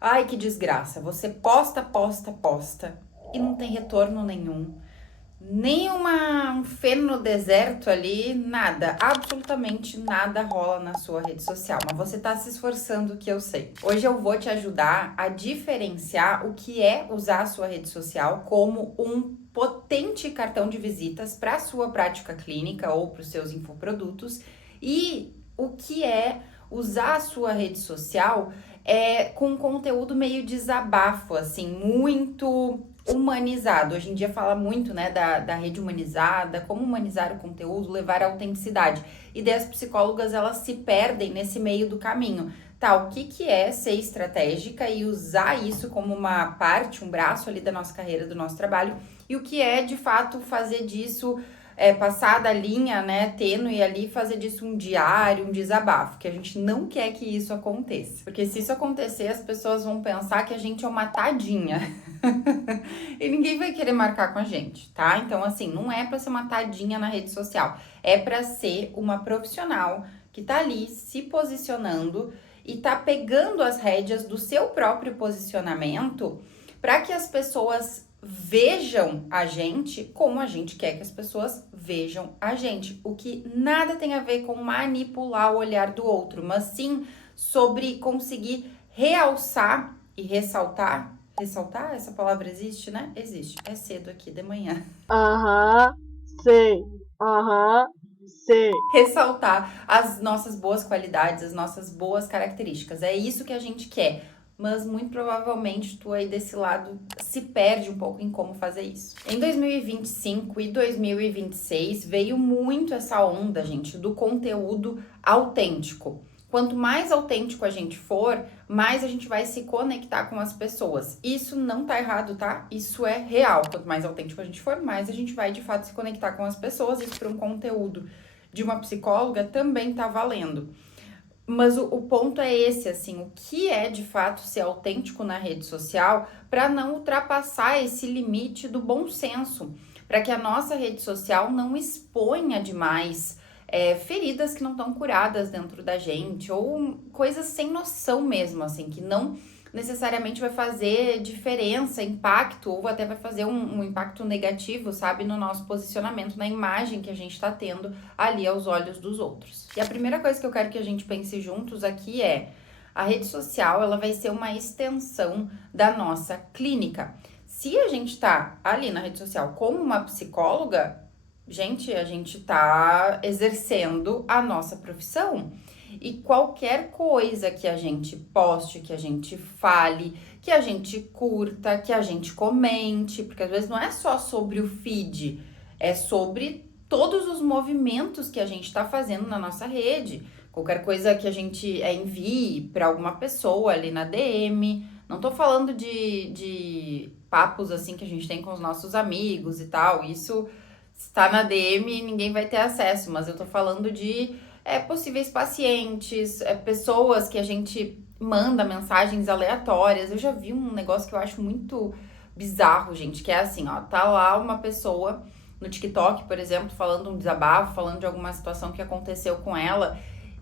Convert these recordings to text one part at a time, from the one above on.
Ai, que desgraça. Você posta, posta, posta e não tem retorno nenhum. Nem um feno no deserto ali, nada, absolutamente nada rola na sua rede social, mas você tá se esforçando, que eu sei. Hoje eu vou te ajudar a diferenciar o que é usar a sua rede social como um potente cartão de visitas para a sua prática clínica ou para os seus infoprodutos e o que é usar a sua rede social com conteúdo meio desabafo, assim, muito humanizado. Hoje em dia fala muito, né, da rede humanizada, como humanizar o conteúdo, levar a autenticidade. E daí as psicólogas, elas se perdem nesse meio do caminho. Tá, o que é ser estratégica e usar isso como uma parte, um braço ali da nossa carreira, do nosso trabalho, e o que é, de fato, fazer disso, passar da linha, né, tênue ali, fazer disso um diário, um desabafo, que a gente não quer que isso aconteça. Porque se isso acontecer, as pessoas vão pensar que a gente é uma tadinha. E ninguém vai querer marcar com a gente, tá? Então, assim, não é pra ser uma tadinha na rede social. É pra ser uma profissional que tá ali se posicionando e tá pegando as rédeas do seu próprio posicionamento para que as pessoas vejam a gente como a gente quer que as pessoas vejam a gente. O que nada tem a ver com manipular o olhar do outro, mas sim sobre conseguir realçar e ressaltar. Ressaltar? Essa palavra existe, né? Existe. É cedo aqui de manhã. Aham, sei. Aham, sei. Ressaltar as nossas boas qualidades, as nossas boas características. É isso que a gente quer. Mas muito provavelmente tu aí desse lado se perde um pouco em como fazer isso. Em 2025 e 2026 veio muito essa onda, gente, do conteúdo autêntico. Quanto mais autêntico a gente for, mais a gente vai se conectar com as pessoas. Isso não tá errado, tá? Isso é real. Quanto mais autêntico a gente for, mais a gente vai de fato se conectar com as pessoas. Isso para um conteúdo de uma psicóloga também tá valendo. Mas o ponto é esse, assim, o que é de fato ser autêntico na rede social para não ultrapassar esse limite do bom senso, para que a nossa rede social não exponha demais feridas que não estão curadas dentro da gente, ou coisas sem noção mesmo, assim, que não necessariamente vai fazer diferença, impacto, ou até vai fazer um impacto negativo, sabe, no nosso posicionamento, na imagem que a gente está tendo ali aos olhos dos outros. E a primeira coisa que eu quero que a gente pense juntos aqui é: a rede social, ela vai ser uma extensão da nossa clínica. Se a gente tá ali na rede social como uma psicóloga, gente, a gente tá exercendo a nossa profissão. E qualquer coisa que a gente poste, que a gente fale, que a gente curta, que a gente comente, porque às vezes não é só sobre o feed, é sobre todos os movimentos que a gente está fazendo na nossa rede. Qualquer coisa que a gente envie para alguma pessoa ali na DM. Não tô falando de papos assim que a gente tem com os nossos amigos e tal. Isso está na DM e ninguém vai ter acesso, mas eu tô falando de possíveis pacientes, pessoas que a gente manda mensagens aleatórias. Eu já vi um negócio que eu acho muito bizarro, gente, que é assim, ó, tá lá uma pessoa no TikTok, por exemplo, falando um desabafo, falando de alguma situação que aconteceu com ela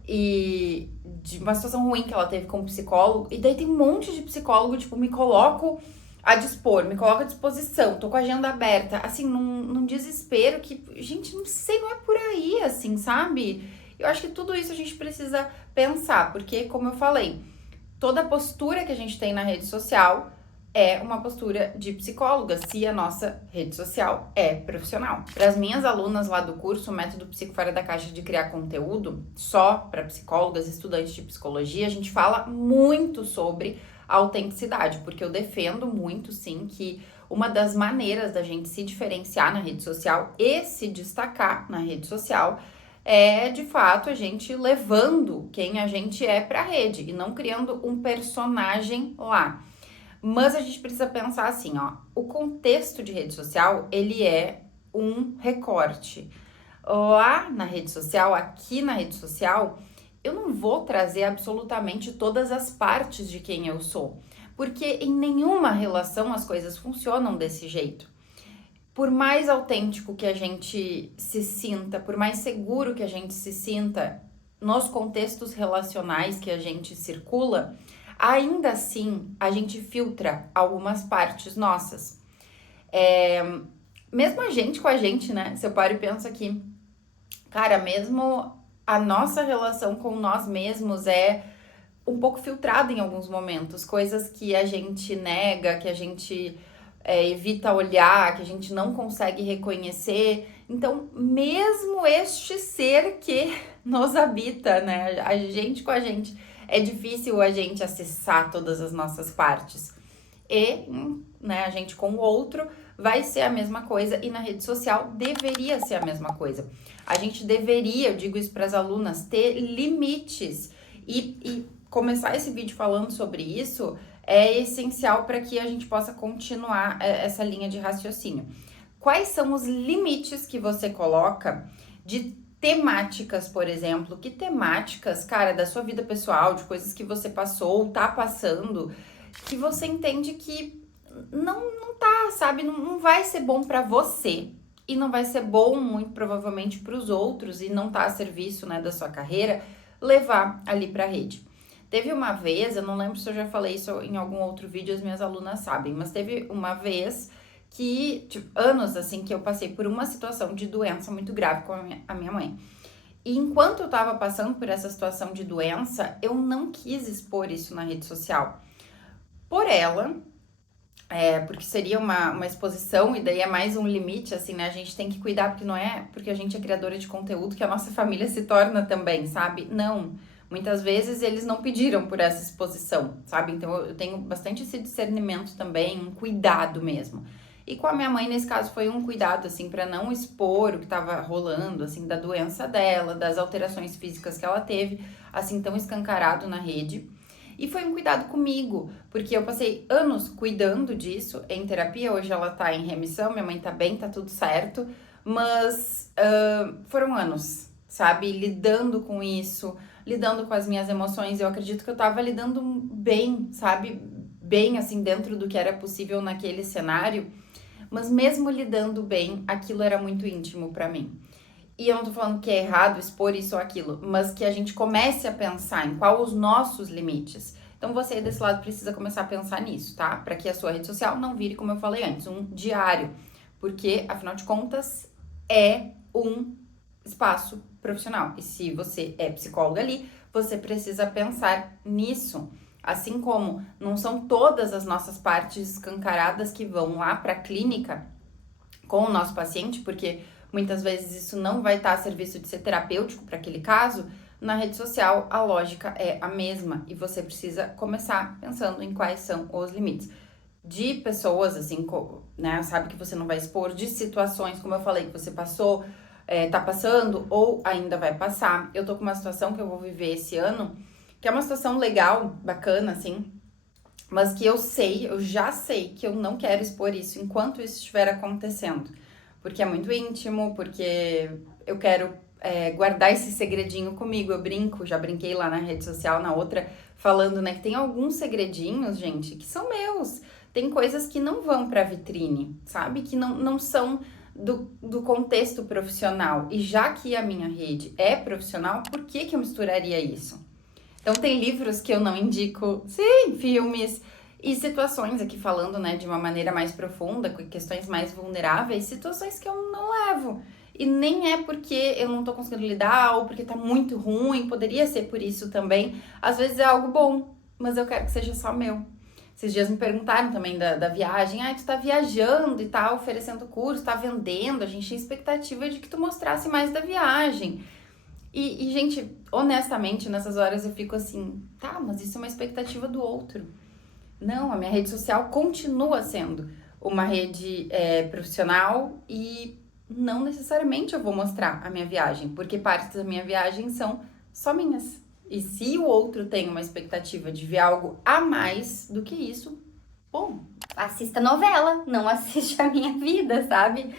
e de uma situação ruim que ela teve com um psicólogo, e daí tem um monte de psicólogo, tipo, me coloco a dispor, me coloco à disposição, tô com a agenda aberta, assim, num desespero que, gente, não sei, não é por aí, assim, sabe? Eu acho que tudo isso a gente precisa pensar, porque, como eu falei, toda postura que a gente tem na rede social é uma postura de psicóloga, se a nossa rede social é profissional. Para as minhas alunas lá do curso, o método Psico Fora da Caixa de criar conteúdo, só para psicólogas, estudantes de psicologia, a gente fala muito sobre autenticidade, porque eu defendo muito, sim, que uma das maneiras da gente se diferenciar na rede social e se destacar na rede social é de fato a gente levando quem a gente é para a rede e não criando um personagem lá. Mas a gente precisa pensar assim, ó, o contexto de rede social, ele é um recorte. Lá na rede social, aqui na rede social, eu não vou trazer absolutamente todas as partes de quem eu sou, porque em nenhuma relação as coisas funcionam desse jeito. Por mais autêntico que a gente se sinta, por mais seguro que a gente se sinta nos contextos relacionais que a gente circula, ainda assim, a gente filtra algumas partes nossas. Mesmo a gente com a gente, né? Se eu paro e penso aqui, cara, mesmo a nossa relação com nós mesmos é um pouco filtrada em alguns momentos. Coisas que a gente nega, que a gente evita olhar, que a gente não consegue reconhecer. Então, mesmo este ser que nos habita, né? A gente com a gente, é difícil a gente acessar todas as nossas partes. E, né, a gente com o outro vai ser a mesma coisa e na rede social deveria ser a mesma coisa. A gente deveria, eu digo isso para as alunas, ter limites e começar esse vídeo falando sobre isso é essencial para que a gente possa continuar essa linha de raciocínio. Quais são os limites que você coloca de temáticas, por exemplo? Que temáticas, cara, da sua vida pessoal, de coisas que você passou, tá passando, que você entende que não tá, sabe? Não vai ser bom para você e não vai ser bom, muito provavelmente, para os outros e não tá a serviço, né, da sua carreira, levar ali para rede. Teve uma vez, eu não lembro se eu já falei isso em algum outro vídeo, as minhas alunas sabem, mas teve uma vez que, tipo, anos assim, que eu passei por uma situação de doença muito grave com a minha mãe. E enquanto eu tava passando por essa situação de doença, eu não quis expor isso na rede social. Por ela, porque seria uma exposição e daí é mais um limite, assim, né? A gente tem que cuidar, porque não é porque a gente é criadora de conteúdo que a nossa família se torna também, sabe? Não. Muitas vezes eles não pediram por essa exposição, sabe? Então eu tenho bastante esse discernimento também, um cuidado mesmo. E com a minha mãe, nesse caso, foi um cuidado, assim, para não expor o que tava rolando, assim, da doença dela, das alterações físicas que ela teve, assim, tão escancarado na rede. E foi um cuidado comigo, porque eu passei anos cuidando disso em terapia. Hoje ela tá em remissão, minha mãe tá bem, tá tudo certo, mas foram anos, sabe, lidando com isso, lidando com as minhas emoções. Eu acredito que eu tava lidando bem, sabe, bem assim dentro do que era possível naquele cenário, mas mesmo lidando bem, aquilo era muito íntimo pra mim. E eu não tô falando que é errado expor isso ou aquilo, mas que a gente comece a pensar em qual os nossos limites. Então você desse lado precisa começar a pensar nisso, tá? Para que a sua rede social não vire, como eu falei antes, um diário. Porque, afinal de contas, é um espaço profissional. E se você é psicóloga ali, você precisa pensar nisso. Assim como não são todas as nossas partes escancaradas que vão lá para a clínica com o nosso paciente, porque muitas vezes isso não vai estar a serviço de ser terapêutico para aquele caso. Na rede social, a lógica é a mesma e você precisa começar pensando em quais são os limites de pessoas, assim, né, sabe que você não vai expor, de situações, como eu falei, que você passou, tá passando ou ainda vai passar. Eu tô com uma situação que eu vou viver esse ano, que é uma situação legal, bacana, assim, mas que eu já sei que eu não quero expor isso enquanto isso estiver acontecendo. Porque é muito íntimo, porque eu quero guardar esse segredinho comigo. Eu brinco, já brinquei lá na rede social, na outra, falando, né, que tem alguns segredinhos, gente, que são meus. Tem coisas que não vão pra vitrine, sabe? Que não são do contexto profissional. E já que a minha rede é profissional, por que eu misturaria isso? Então tem livros que eu não indico, sim, filmes e situações aqui falando, né, de uma maneira mais profunda, com questões mais vulneráveis, situações que eu não levo. E nem é porque eu não tô conseguindo lidar ou porque tá muito ruim, poderia ser por isso também. Às vezes é algo bom, mas eu quero que seja só meu. Esses dias me perguntaram também da viagem, tu tá viajando e tá oferecendo curso, tá vendendo, a gente tinha expectativa de que tu mostrasse mais da viagem. E, gente, honestamente, nessas horas eu fico assim, tá, mas isso é uma expectativa do outro. Não, a minha rede social continua sendo uma rede profissional e não necessariamente eu vou mostrar a minha viagem, porque partes da minha viagem são só minhas. E se o outro tem uma expectativa de ver algo a mais do que isso, bom, assista novela, não assiste a minha vida, sabe?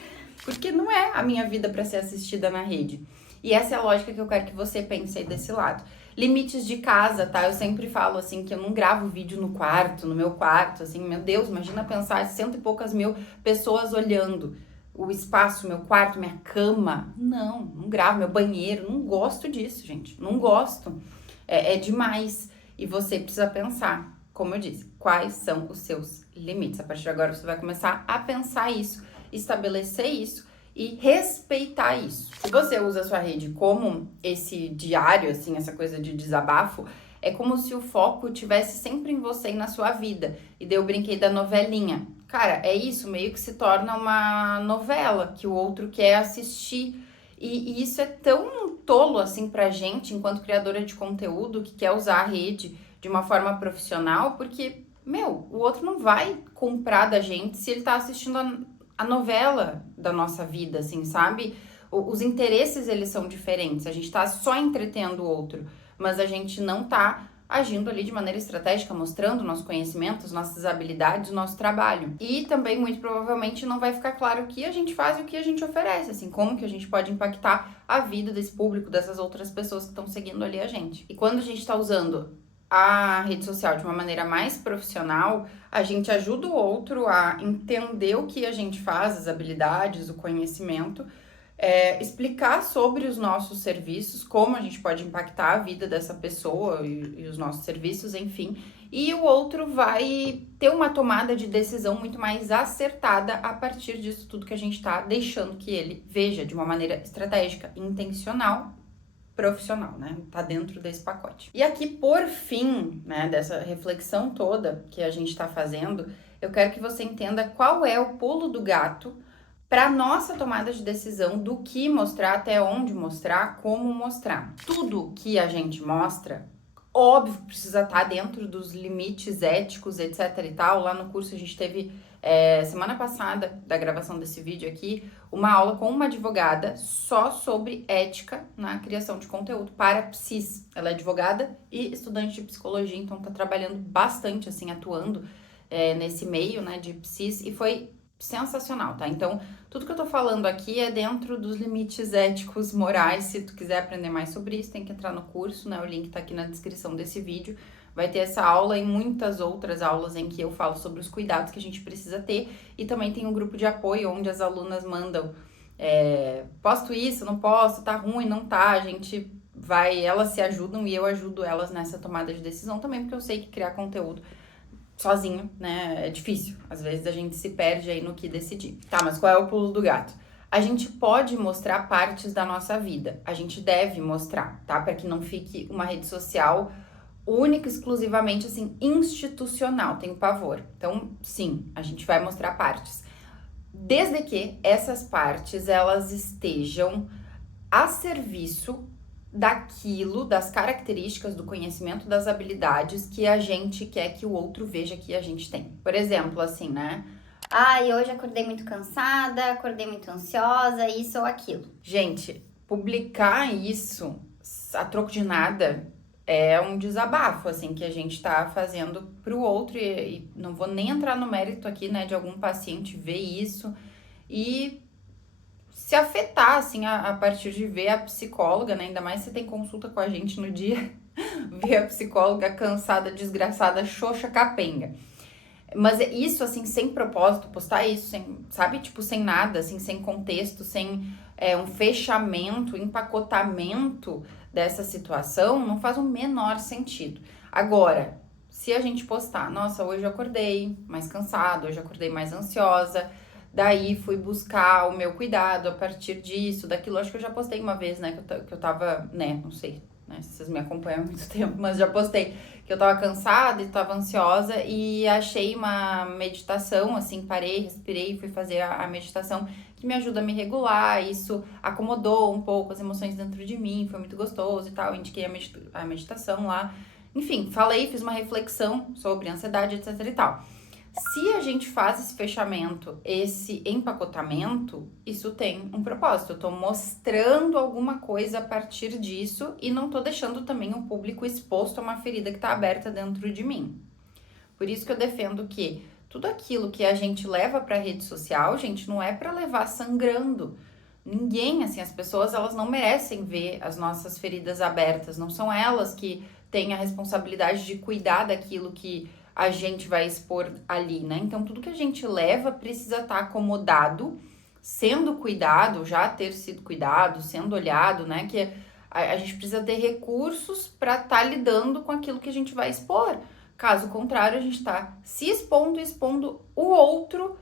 Porque não é a minha vida para ser assistida na rede. E essa é a lógica que eu quero que você pense aí desse lado. Limites de casa, tá? Eu sempre falo assim que eu não gravo vídeo no quarto, no meu quarto, assim, meu Deus, imagina pensar 100 e poucas mil pessoas olhando o espaço, meu quarto, minha cama. Não gravo, meu banheiro, não gosto disso, gente, não gosto. É demais. E você precisa pensar, como eu disse, quais são os seus limites. A partir de agora você vai começar a pensar isso, estabelecer isso e respeitar isso. Se você usa a sua rede como esse diário, assim, essa coisa de desabafo, é como se o foco tivesse sempre em você e na sua vida. E daí eu brinquei da novelinha. Cara, é isso, meio que se torna uma novela que o outro quer assistir. E isso é tão tolo, assim, pra gente, enquanto criadora de conteúdo, que quer usar a rede de uma forma profissional, porque, o outro não vai comprar da gente se ele tá assistindo a novela da nossa vida, assim, sabe? Os interesses, eles são diferentes. A gente tá só entretendo o outro, mas a gente não tá agindo ali de maneira estratégica, mostrando nosso conhecimento, as nossas habilidades, o nosso trabalho. E também, muito provavelmente, não vai ficar claro o que a gente faz e o que a gente oferece, assim, como que a gente pode impactar a vida desse público, dessas outras pessoas que estão seguindo ali a gente. E quando a gente tá usando a rede social de uma maneira mais profissional, a gente ajuda o outro a entender o que a gente faz, as habilidades, o conhecimento, explicar sobre os nossos serviços, como a gente pode impactar a vida dessa pessoa e os nossos serviços, enfim. E o outro vai ter uma tomada de decisão muito mais acertada a partir disso tudo que a gente está deixando que ele veja de uma maneira estratégica, intencional, profissional, né? Tá dentro desse pacote. E aqui, por fim, né, dessa reflexão toda que a gente tá fazendo, eu quero que você entenda qual é o pulo do gato para nossa tomada de decisão do que mostrar, até onde mostrar, como mostrar. Tudo que a gente mostra, óbvio, precisa estar dentro dos limites éticos, etc e tal. Lá no curso a gente teve, semana passada, da gravação desse vídeo aqui, uma aula com uma advogada só sobre ética na criação de conteúdo para psis. Ela é advogada e estudante de psicologia, então tá trabalhando bastante, assim, atuando nesse meio, né, de psis, e foi sensacional, tá? Então, tudo que eu tô falando aqui é dentro dos limites éticos, morais. Se tu quiser aprender mais sobre isso, tem que entrar no curso, né? O link tá aqui na descrição desse vídeo. Vai ter essa aula e muitas outras aulas em que eu falo sobre os cuidados que a gente precisa ter. E também tem um grupo de apoio onde as alunas mandam posto isso, não posto, tá ruim, não tá. A gente vai, elas se ajudam e eu ajudo elas nessa tomada de decisão também, porque eu sei que criar conteúdo sozinho, né, é difícil. Às vezes a gente se perde aí no que decidir. Tá, mas qual é o pulo do gato? A gente pode mostrar partes da nossa vida. A gente deve mostrar, tá? Para que não fique uma rede social única, exclusivamente, assim, institucional. Tenho pavor. Então, sim, a gente vai mostrar partes. Desde que essas partes, elas estejam a serviço daquilo, das características, do conhecimento, das habilidades que a gente quer que o outro veja que a gente tem. Por exemplo, assim, né? Ai, hoje acordei muito cansada, acordei muito ansiosa, isso ou aquilo. Gente, publicar isso a troco de nada é um desabafo, assim, que a gente tá fazendo pro outro, e não vou nem entrar no mérito aqui, né, de algum paciente ver isso e se afetar, assim, a partir de ver a psicóloga, né? Ainda mais se tem consulta com a gente no dia, ver a psicóloga cansada, desgraçada, xoxa, capenga. Mas isso, assim, sem propósito, postar isso, sem, sabe? Tipo, sem nada, assim, sem contexto, sem um fechamento, empacotamento dessa situação, não faz o menor sentido. Agora, se a gente postar, nossa, hoje eu acordei mais cansada, hoje eu acordei mais ansiosa, daí fui buscar o meu cuidado a partir disso, daquilo. Acho que eu já postei uma vez, né, que eu tava, né, não sei, né, se vocês me acompanham há muito tempo, mas já postei que eu tava cansada e tava ansiosa e achei uma meditação, assim, parei, respirei e fui fazer a meditação que me ajuda a me regular. Isso acomodou um pouco as emoções dentro de mim, foi muito gostoso e tal, indiquei a meditação lá. Enfim, falei, fiz uma reflexão sobre ansiedade, etc e tal. Se a gente faz esse fechamento, esse empacotamento, isso tem um propósito. Eu tô mostrando alguma coisa a partir disso e não tô deixando também o público exposto a uma ferida que tá aberta dentro de mim. Por isso que eu defendo que tudo aquilo que a gente leva pra rede social, gente, não é pra levar sangrando. Ninguém, assim, as pessoas, elas não merecem ver as nossas feridas abertas. Não são elas que têm a responsabilidade de cuidar daquilo que a gente vai expor ali, né? Então, tudo que a gente leva precisa estar acomodado, sendo cuidado, já ter sido cuidado, sendo olhado, né? Que A gente precisa ter recursos para estar lidando com aquilo que a gente vai expor. Caso contrário, a gente está se expondo o outro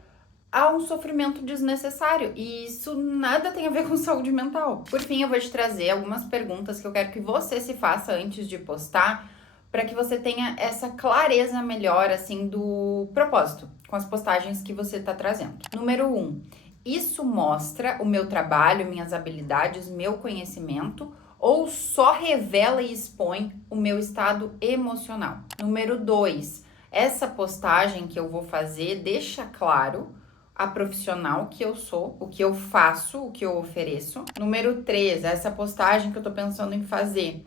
a um sofrimento desnecessário. E isso nada tem a ver com saúde mental. Por fim, eu vou te trazer algumas perguntas que eu quero que você se faça antes de postar, para que você tenha essa clareza melhor, assim, do propósito com as postagens que você está trazendo. Número 1. Isso mostra o meu trabalho, minhas habilidades, meu conhecimento, ou só revela e expõe o meu estado emocional? Número 2. Essa postagem que eu vou fazer deixa claro a profissional que eu sou, o que eu faço, o que eu ofereço. Número 3. Essa postagem que eu tô pensando em fazer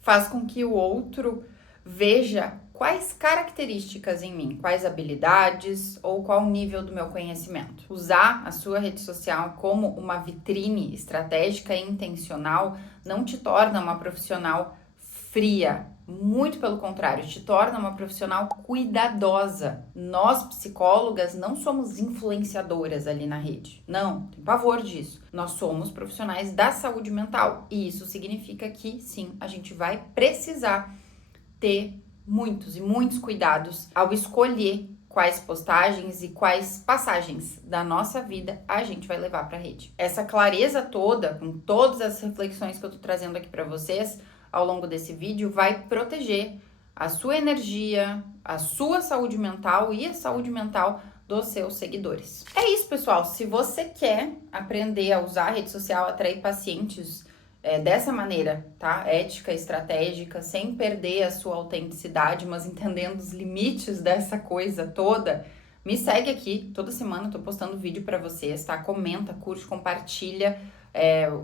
faz com que o outro veja quais características em mim, quais habilidades ou qual o nível do meu conhecimento. Usar a sua rede social como uma vitrine estratégica e intencional não te torna uma profissional fria. Muito pelo contrário, te torna uma profissional cuidadosa. Nós, psicólogas, não somos influenciadoras ali na rede. Não, tem pavor disso. Nós somos profissionais da saúde mental. E isso significa que, sim, a gente vai precisar ter muitos e muitos cuidados ao escolher quais postagens e quais passagens da nossa vida a gente vai levar para a rede. Essa clareza toda, com todas as reflexões que eu tô trazendo aqui para vocês ao longo desse vídeo, vai proteger a sua energia, a sua saúde mental e a saúde mental dos seus seguidores. É isso, pessoal. Se você quer aprender a usar a rede social, atrair pacientes dessa maneira, tá? Ética, estratégica, sem perder a sua autenticidade, mas entendendo os limites dessa coisa toda, me segue aqui. Toda semana eu tô postando vídeo para vocês, tá? Comenta, curte, compartilha.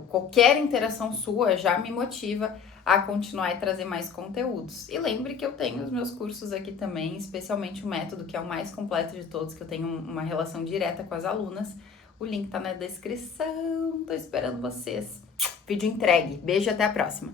Qualquer interação sua já me motiva a continuar e trazer mais conteúdos. E lembre que eu tenho os meus cursos aqui também, especialmente o método, que é o mais completo de todos, que eu tenho uma relação direta com as alunas. O link tá na descrição. Tô esperando vocês. Vídeo entregue. Beijo e até a próxima.